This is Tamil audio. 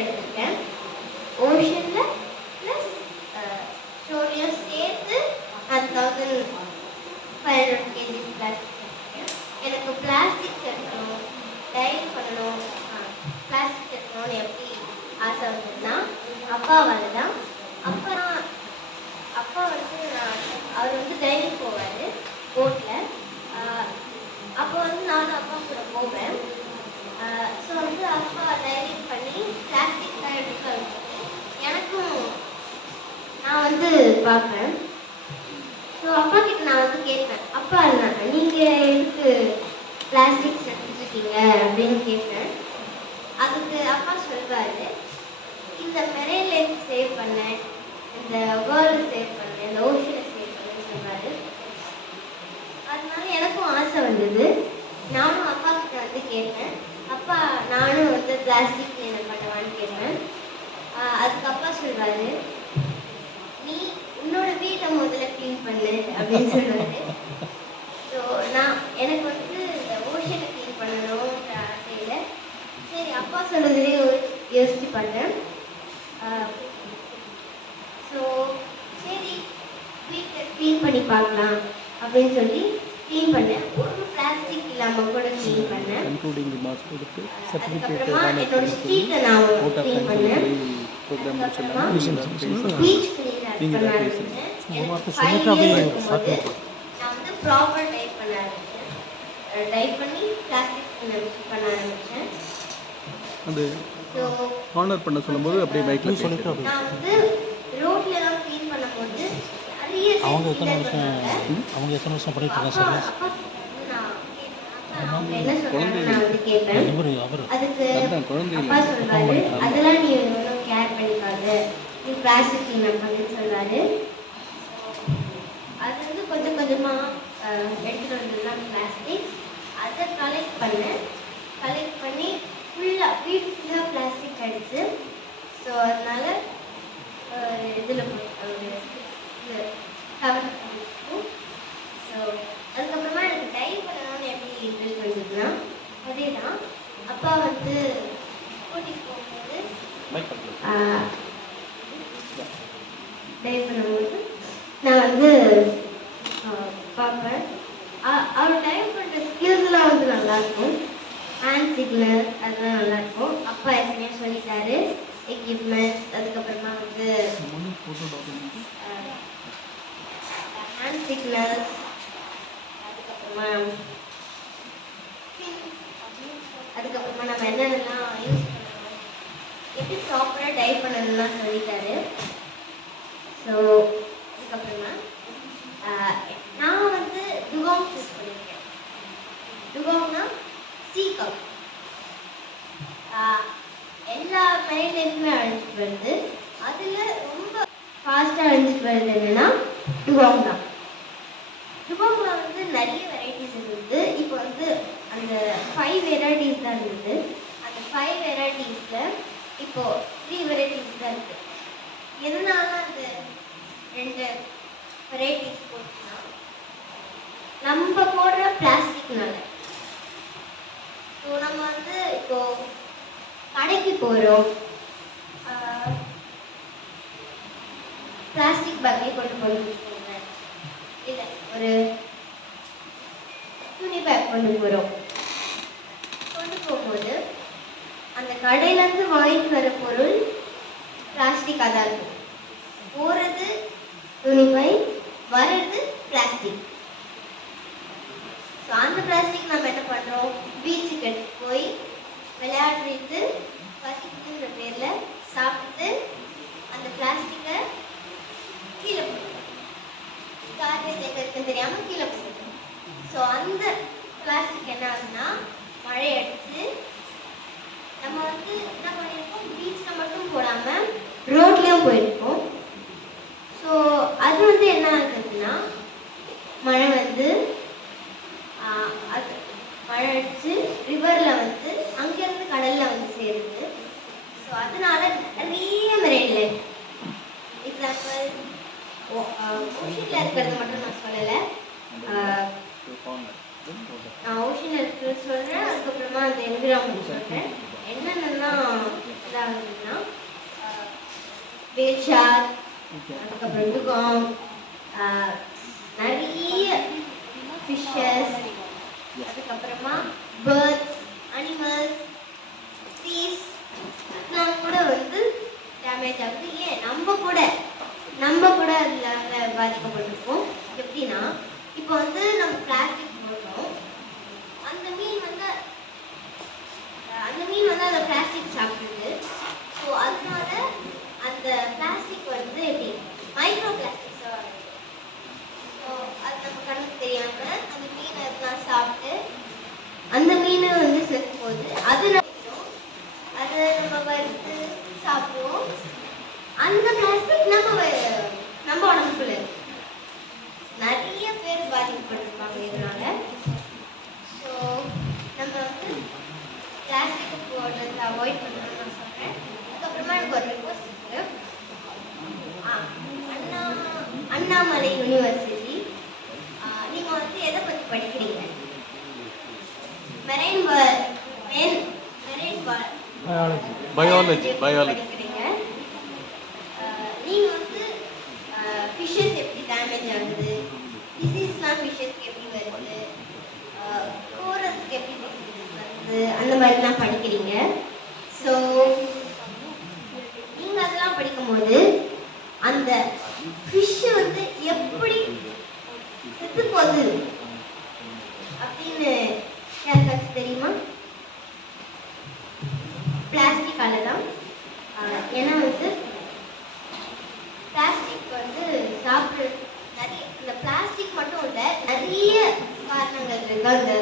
எடுத்திருக்கேன். ஓஷனில் ப்ளஸ் ஸ்டோரியும் சேர்த்து 1500 kgs பிளாஸ்டிக் எடுத்திருக்கேன். எனக்கு பிளாஸ்டிக் எடுக்கணும், டைவ் பண்ணணும், பிளாஸ்டிக் எடுக்கணும்னு எப்படி ஆசை வந்ததுன்னா அப்பாவால் தான். அப்பா வந்து அவர் வந்து டைவிங் போவார் போட்டில். அப்போ வந்து நானும் அப்பா கூட போவேன். ஸோ வந்து அப்பா டைவிங் பண்ணி பிளாஸ்டிக்லாம் எடுக்க எனக்கும் நான் வந்து பார்ப்பேன். ஸோ அப்பா கிட்ட நான் வந்து கேட்பேன், அப்பா நீங்கள் எதுக்கு பிளாஸ்டிக்ஸ் எடுத்துருக்கீங்க அப்படின்னு கேட்பேன். அதுக்கு அப்பா சொல்வார், இந்த மெரைன் லைஃப் சேவ் பண்ணேன், இந்த வேர்ல்டு சேவ் பண்ணேன், இந்த ஓஷனை சேவ் பண்ணேன்னு சொல்வார். அதனால எனக்கும் ஆசை வந்தது. நானும் அப்பா கிட்ட வந்து கேட்பேன், அப்பா நானும் வந்து பிளாஸ்டிக் கிளீன் பண்ணுவான்னு கேட்பேன். அதுக்கு அப்பா சொல்வார், நீ உன்னோட வீட்டை முதல்ல க்ளீன் பண்ணு அப்படின்னு சொல்லுவார். ஸோ எனக்கு வந்து இந்த ஓஷனை க்ளீன் பண்ணணும்ன்ற ஆசையில் சரி அப்பா சொல்கிறதுலேயே யோசிச்சு பண்ணேன். ஸோ சரி வீட்டை க்ளீன் பண்ணி பார்க்கலாம் அப்படின்னு சொல்லி க்ளீன் பண்ணேன். ஒரு பிளாஸ்டிக் இல்லாமல் கூட க்ளீன் பண்ணேன். அதுக்கப்புறமா என்னோட ஸ்ட்ரீட்டை நான் க்ளீன் பண்ணேன். பீச் க்ளீன் பண்ண ஆரம்பிச்சேன். எனக்கு 5 years இருக்கும்போது நான் வந்து ப்ராப்பர் டைப் பண்ண ஆரம்பித்தேன். டைப் பண்ணி பிளாஸ்டிக் பண்ண ஆரம்பித்தேன். அது ஆனர் பண்ண சொல்லும்போது அப்படியே பைக்கில் சொல்லிட்டு நான் வந்து ரோட்லலாம் க்ளீன் பண்ணும்போது நிறைய அவங்க எத்தனை வருஷம் பண்ணிட்டு இருக்காங்க சார்? என்ன சொல்றாங்க நான் வந்து கேட்பேன். அதுக்கு அப்பா சொல்றாரு, அதெல்லாம் நீ ஒன்றும் கேர் பண்ணிக்காத, நீ பிளாஸ்டிக் க்ளீன் பண்ணுன்னு சொல்றாரு. அது வந்து கொஞ்சம் கொஞ்சமாக எடுத்துகிட்டு வந்ததுலாம் பிளாஸ்டிக். அதை கலெக்ட் பண்ணி ஃபுல்லாக வீடு ஃபுல்லாக பிளாஸ்டிக் ஆகிடுச்சு. ஸோ அதனால இதில் இது கவர் பண்ணிருக்கோம். ஸோ அதுக்கப்புறமா எனக்கு டைவ் பண்ணணும்னு எப்படி இன்ட்ரெஸ்ட் வந்ததுன்னா அதே தான். அப்பா வந்து கூட்டிகிட்டு போகும்போது டைவ் பண்ணும்போது நான் வந்து பார்ப்பேன். அவர் டைவ் பண்ணுற ஸ்கில்ஸ்லாம் வந்து நல்லாயிருக்கும். ஹேண்ட் சிக்னல் அதெல்லாம் நல்லாயிருக்கும். அப்பா ஏற்கனவே சொல்லிட்டாரு எக்யூப்மெண்ட்ஸ். அதுக்கப்புறமா வந்து ஹேண்ட் சிக்னல்ஸ், அதுக்கப்புறமா நம்ம என்னென்னலாம் யூஸ் பண்ணணும், எப்படி ப்ராப்பராக டைப் பண்ணணும்லாம் சொல்லிட்டாரு. ஸோ அதுக்கப்புறமா நான் வந்து டுகாங் சூஸ் பண்ணியிருக்கேன். டுகாங்னா சீக்கம். எல்லா மெரைன்லைஃப்மே அழிஞ்சிட்டு வருது. அதில் ரொம்ப ஃபாஸ்ட்டாக அழிஞ்சிட்டு வருது என்னென்னா டுகாங் தான். டுகாங்கில் வந்து நிறைய வெரைட்டிஸ் இருந்தது. இப்போ வந்து அந்த 5 வெரைட்டிஸ் தான் இருந்தது. அந்த 5 வெரைட்டிஸில் இப்போது 3 வெரைட்டிஸ் தான் இருக்குது. எதனால அந்த 2 வெரைட்டிஸ் போட்டுன்னா நம்ம போடுற பிளாஸ்டிக்னால. ஸோ நம்ம வந்து இப்போது கடைக்கு போகிறோம், பிளாஸ்டிக் பேக்கே கொண்டு போயிருக்கோங்க, இல்லை ஒரு துணி பேக் கொண்டு போகிறோம். கொண்டு போகும்போது அந்த கடையிலேருந்து வாங்கிட்டு வர பொருள் பிளாஸ்டிக்காக தான் இருக்கும். போகிறது துணி பை, வர்றது பிளாஸ்டிக். ஸோ அந்த பிளாஸ்டிக் நம்ம என்ன பண்ணுறோம், பீச்சுக்கு எடுத்து போய் விளையாடிட்டு பசிக்குதுன்ற பேரில் சாப்பிட்டு அந்த பிளாஸ்டிக்கை கீழே போடுறோம். கார்பேஜ் எங்கே இருக்குன்னு தெரியாமல் கீழே போடுறோம். ஸோ அந்த பிளாஸ்டிக் என்ன ஆகுதுன்னா மழை அடித்து நம்ம வந்து என்ன பண்ணியிருக்கோம், பீச்சில் மட்டும் போடாமல் ரோட்லேயும் போயிருக்கோம். ஸோ அது வந்து என்ன ஆகுதுன்னா மழை வந்து அது மழை அடித்து ரிவரில் வந்து அங்கேருந்து கடலில் வந்து சேருது. ஸோ அதனால நிறைய மெரைன் லைஃப், எக்ஸாம்பிள் ஓஷனில் இருக்கிறது மட்டும் நான் சொல்லலை, நான் ஓஷனில் இருக்கிறது சொல்கிறேன். அதுக்கப்புறமா அந்த என்விரான்மெண்ட் சொல்கிறேன். என்னென்னலாம் இதாகுதுன்னா வேல் ஷார்க், அதுக்கப்புறம் டுகாங், நிறைய ஃபிஷ்ஷஸ், அதுக்கப்புறமா பேர்ட்ஸ், அனிமல்ஸ், ட்ரீஸ் அதெல்லாம் கூட வந்து டேமேஜ் ஆகுது. ஏன் நம்ம கூட அதில் பாதிக்கப்பட்டிருக்கோம். எப்படின்னா இப்போ வந்து நம்ம பிளாஸ்டிக் போடுறோம், அந்த மீன் வந்து அந்த பிளாஸ்டிக் சாப்பிடுது. ஸோ அதனால அந்த பிளாஸ்டிக் வந்து எப்படி மைக்ரோ பிளாஸ்டிக்ஸாக வருது. ஸோ அது நம்ம கண்ணுக்கு தெரியாம அந்த மீனை அதெல்லாம் சாப்பிட்டு அந்த மீன் வந்து செத்து போகுது. அது நினைக்கிறோம், அதை நம்ம வறுத்து சாப்பிடுவோம். அந்த பிளாஸ்டிக் நம்ம உடம்புக்குள்ள இருக்கு. நிறைய பேர் பாதிக்கப்பட்டிருப்பாங்க இதனால. ஸோ நம்ம வந்து பிளாஸ்டிக் போடுறதை அவாய்ட் பண்ணணும்னு நான் சொல்கிறேன். அதுக்கப்புறமா எனக்கு ஒரு ரிக்வஸ்ட் இருக்கு. அண்ணாமலை யூனிவர்சிட்டி, நீங்கள் வந்து எதை பற்றி படிக்கிறீங்க? மெரைன் பயாலஜி படிக்கிறீங்க. நீங்கள் வந்து ஃபிஷ்ஷஸ் எப்படி டேமேஜ் ஆகுது, டிசீஸ்லாம் ஃபிஷ்ஷஸ்க்கு எப்படி வருது, கோரல்ஸ்க்கு எப்படி டிசீஸ் வருது, அந்த மாதிரிலாம் படிக்கிறீங்க. ஸோ நீங்கள் அதெல்லாம் படிக்கும்போது அந்த ஃபிஷ்ஷு வந்து எப்படி செத்து போகுது அப்படின்னு யாருக்காச்சும் தெரியுமா? பிளாஸ்டிக்கால தான். ஏன்னா வந்து பிளாஸ்டிக் வந்து சாப்பிட்றது நிறைய, இந்த பிளாஸ்டிக் மட்டும் இல்லை, நிறைய காரணங்கள் இருக்கு அந்த